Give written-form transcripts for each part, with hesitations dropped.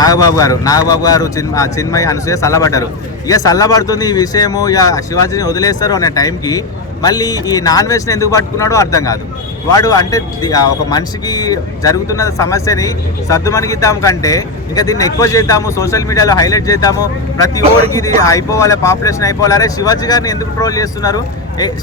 నాగబాబు గారు చిన్మయి అనసూయ సల్లబడ్డారు. ఇక సల్లబడుతుంది ఈ విషయము, ఇక శివాజీని వదిలేస్తారు అనే టైంకి మళ్ళీ ఈ నాన్ వెజ్ని ఎందుకు పట్టుకున్నాడో అర్థం కాదు. వాడు అంటే ఒక మనిషికి జరుగుతున్న సమస్యని సర్దుమణిగిద్దాము కంటే ఇంకా దీన్ని ఎక్కువ చేద్దాము, సోషల్ మీడియాలో హైలైట్ చేద్దాము, ప్రతి ఓడికి ఇది అయిపోవాలి, పాపులేషన్ అయిపోవాలి. అరే శివాజీ గారిని ఎందుకు ట్రోల్ చేస్తున్నారు?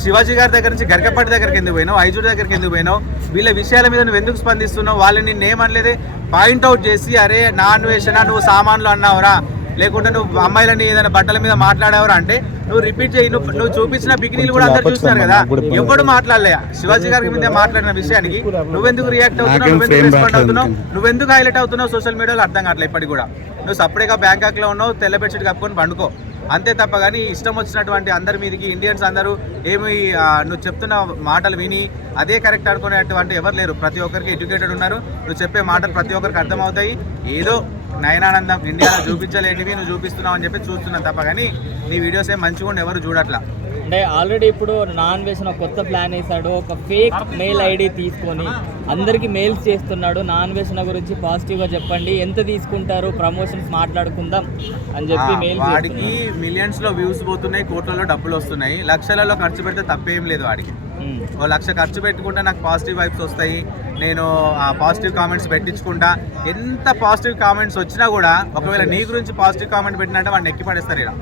శివాజీ గారి దగ్గర నుంచి గరికపాటి దగ్గరికి ఎందుకు పోయినావు, ఐజుడి దగ్గరికి ఎందుకు పోయినావు? వీళ్ళ విషయాల మీద నువ్వు ఎందుకు స్పందిస్తున్నావు? వాళ్ళని నేనేమనలేదే పాయింట్అవుట్ చేసి, అరే నాన్ వేషనా నువ్వు సామాన్లు అన్నావురా, లేకుంటే నువ్వు అమ్మాయిలని ఏదైనా బట్టల మీద మాట్లాడావరా అంటే నువ్వు రిపీట్ చేయి. నువ్వు చూపించిన బికినీలు కూడా అందరు చూస్తున్నారు కదా, ఎవడు మాట్లాడలే. శివాజీ గారి మీద మాట్లాడిన విషయానికి నువ్వెందుకు రియాక్ట్ అవుతున్నావు, నువ్వెందుకు రెస్పాండ్ అవుతున్నావు, నువ్వెందుకు హైలైట్ అవుతున్నావు సోషల్ మీడియాలో అర్థం కావట్లేదు ఇప్పటికి కూడా. నువ్వు సపరేట్గా బ్యాంకాక్లో ఉన్నావు, తెల్ల బెడ్షీట్ కప్పుకొని పండుకో అంతే తప్ప. కానీ ఇష్టం వచ్చినటువంటి అందరి మీదకి ఇండియన్స్ అందరూ ఏమి నువ్వు చెప్తున్న మాటలు విని అదే కరెక్ట్ అనుకునేటువంటి ఎవరు లేరు. ప్రతి ఒక్కరికి ఎడ్యుకేటెడ్ ఉన్నారు, నువ్వు చెప్పే మాటలు ప్రతి ఒక్కరికి అర్థమవుతాయి. ఏదో నయనానందం ఇండియాలో చూపించలేనివి నువ్వు చూపిస్తున్నావు అని చెప్పి చూస్తున్నాను తప్ప, కానీ నీ వీడియోస్ ఏం మంచిగా ఉండి ఎవరు చూడట్లా. అంటే ఆల్రెడీ ఇప్పుడు నాన్ వేసిన కొత్త ప్లాన్ వేసాడు, ఒక ఫేక్ మెయిల్ ఐడి తీసుకొని అందరికి మెయిల్స్ చేస్తున్నాడు. నాన్ వేసిన గురించి పాజిటివ్గా చెప్పండి, ఎంత తీసుకుంటారు, ప్రమోషన్స్ మాట్లాడుకుందాం అని చెప్పి మెయిల్. వాడికి మిలియన్స్లో వ్యూస్ పోతున్నాయి, కోట్లలో డబ్బులు వస్తున్నాయి, లక్షలలో ఖర్చు పెడితే తప్పేం లేదు. వాడికి ఓ 1,00,000 ఖర్చు పెట్టుకుంటే నాకు పాజిటివ్ వైబ్స్ వస్తాయి, నేను పాజిటివ్ కామెంట్స్ పెట్టించుకుంటా. ఎంత పాజిటివ్ కామెంట్స్ వచ్చినా కూడా ఒకవేళ నీ గురించి పాజిటివ్ కామెంట్ పెట్టినంటే వాడిని ఎక్కి పడేస్తారు. ఇలా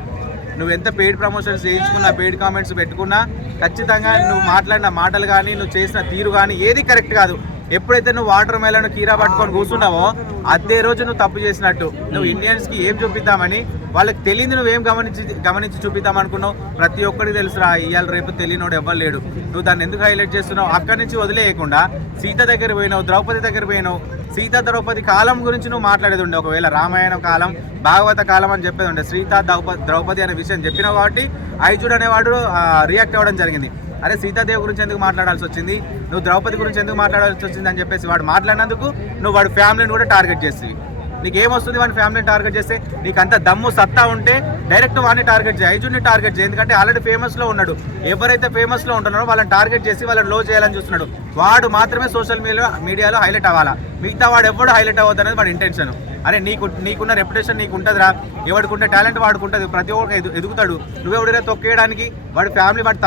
నువ్వు ఎంత పెయిడ్ ప్రమోషన్స్ చేయించుకున్నా, పెయిడ్ కామెంట్స్ పెట్టుకున్నా, ఖచ్చితంగా నువ్వు మాట్లాడిన మాటలు కానీ నువ్వు చేసిన తీరు కానీ ఏది కరెక్ట్ కాదు. ఎప్పుడైతే నువ్వు వాటర్ మెలన్ కీరా పట్టుకొని కూర్చున్నావో అదే రోజు నువ్వు తప్పు చేసినట్టు. నువ్వు ఇండియన్స్కి ఏం చూపిద్దామని వాళ్ళకి తెలియదు, నువ్వేం గమనించి చూపిద్దాం అనుకున్నావు. ప్రతి ఒక్కరికి తెలుసురా, ఇవాళ రేపు తెలియనోడు ఎవ్వరు లేడు. నువ్వు దాన్ని ఎందుకు హైలైట్ చేస్తున్నావు? అక్కడి నుంచి వదిలేయకుండా సీత దగ్గర పోయినావు, ద్రౌపది దగ్గర పోయినావు. సీత ద్రౌపది కాలం గురించి నువ్వు మాట్లాడేది ఉండే, ఒకవేళ రామాయణ కాలం, భాగవత కాలం అని చెప్పేది ఉండే. సీత ద్రౌపది అనే విషయం చెప్పినావు కాబట్టి ఐజుడు అనేవాడు రియాక్ట్ అవ్వడం జరిగింది. అరే సీతాదేవి గురించి ఎందుకు మాట్లాడాల్సి వచ్చింది, నువ్వు ద్రౌపది గురించి ఎందుకు మాట్లాడాల్సి వచ్చింది అని చెప్పేసి వాడు మాట్లాడినందుకు నువ్వు వాడి ఫ్యామిలీని కూడా టార్గెట్ చేసి, నీకేమొస్తుంది వాడి ఫ్యామిలీని టార్గెట్ చేస్తే? నీకు అంత దమ్ము సత్తా ఉంటే డైరెక్ట్ వాడిని టార్గెట్ చేయి, ఐజుడిని టార్గెట్ చేయి. ఎందుకంటే ఆల్రెడీ ఫేమస్లో ఉన్నాడు. ఎవరైతే ఫేమస్లో ఉంటున్నారో వాళ్ళని టార్గెట్ చేసి వాళ్ళని లో చేయాలని చూస్తున్నాడు. వాడు మాత్రమే సోషల్ మీడియాలో హైలైట్ అవ్వాలా, మిగతా వాడు ఎవడు హైలైట్ అవ్వద్దు అనేది వాడి ఇంటెన్షన్. అరే నీకున్న రెప్యుటేషన్ నీకు ఉంటుందిరా, ఎవడికుంటే టాలెంట్ వాడుకుంటుంది, ప్రతి ఒక్కరికి ఎదుగుతాడు. నువ్వెవడైనా తొక్కేయడానికి వాడి ఫ్యామిలీ వాడి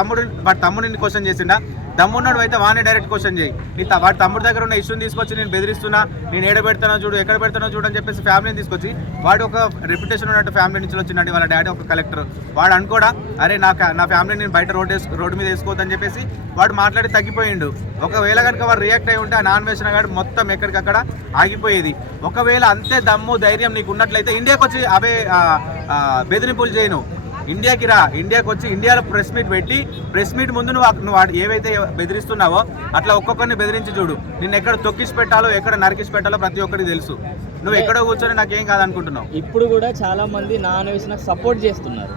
తమ్ముడిని క్వశ్చన్ చేసిండా? దమ్మున్నాడు అయితే వాడిని డైరెక్ట్ క్వశ్చన్ చేయి. వాడి తమ్ముడి దగ్గర ఉన్న ఇష్యూని తీసుకొచ్చి నేను బెదిరిస్తున్నా, నేను ఏడ పెడతానో చూడు, ఎక్కడ పెడతానో చూడు అని చెప్పేసి ఫ్యామిలీని తీసుకొచ్చి, వాడు ఒక రెప్యుటేషన్ ఉన్నట్టు ఫ్యామిలీ నుంచి వచ్చిందండి, వాళ్ళ డాడీ ఒక కలెక్టర్. వాడు అనుకోడా అరే నా ఫ్యామిలీ నేను బయట రోడ్డు మీద వేసుకోవద్దని చెప్పేసి వాడు మాట్లాడి తగ్గిపోయిండు. ఒకవేళ కనుక వాడు రియాక్ట్ అయి ఉంటే ఆ నాన్ వేసిన గాడు మొత్తం ఎక్కడికక్కడ ఆగిపోయేది. ఒకవేళ అంతే దమ్ము ధైర్యం నీకు ఉన్నట్లయితే ఇండియాకి వచ్చి అవే బెదిరింపులు చేయను, ఇండియాకి రా, ఇండియాకి వచ్చి ఇండియాలో ప్రెస్ మీట్ పెట్టి, ప్రెస్ మీట్ ముందు నువ్వు ఏవైతే బెదిరిస్తున్నావో అట్లా ఒక్కొక్కరిని బెదిరించి చూడు. నిన్ను ఎక్కడ తొక్కిసి పెట్టాలో, ఎక్కడ నరికిసి పెట్టాలో ప్రతి ఒక్కరికి తెలుసు. నువ్వు ఎక్కడో కూర్చొని నాకేం కాదనుకుంటున్నావు. ఇప్పుడు కూడా చాలా మంది నాన్ వేసిన సపోర్ట్ చేస్తున్నారు,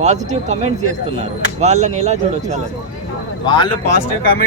పాజిటివ్ కమెంట్స్ చేస్తున్నారు, వాళ్ళని ఎలా చూడొచ్చు? వాళ్ళు పాజిటివ్ కమెంట్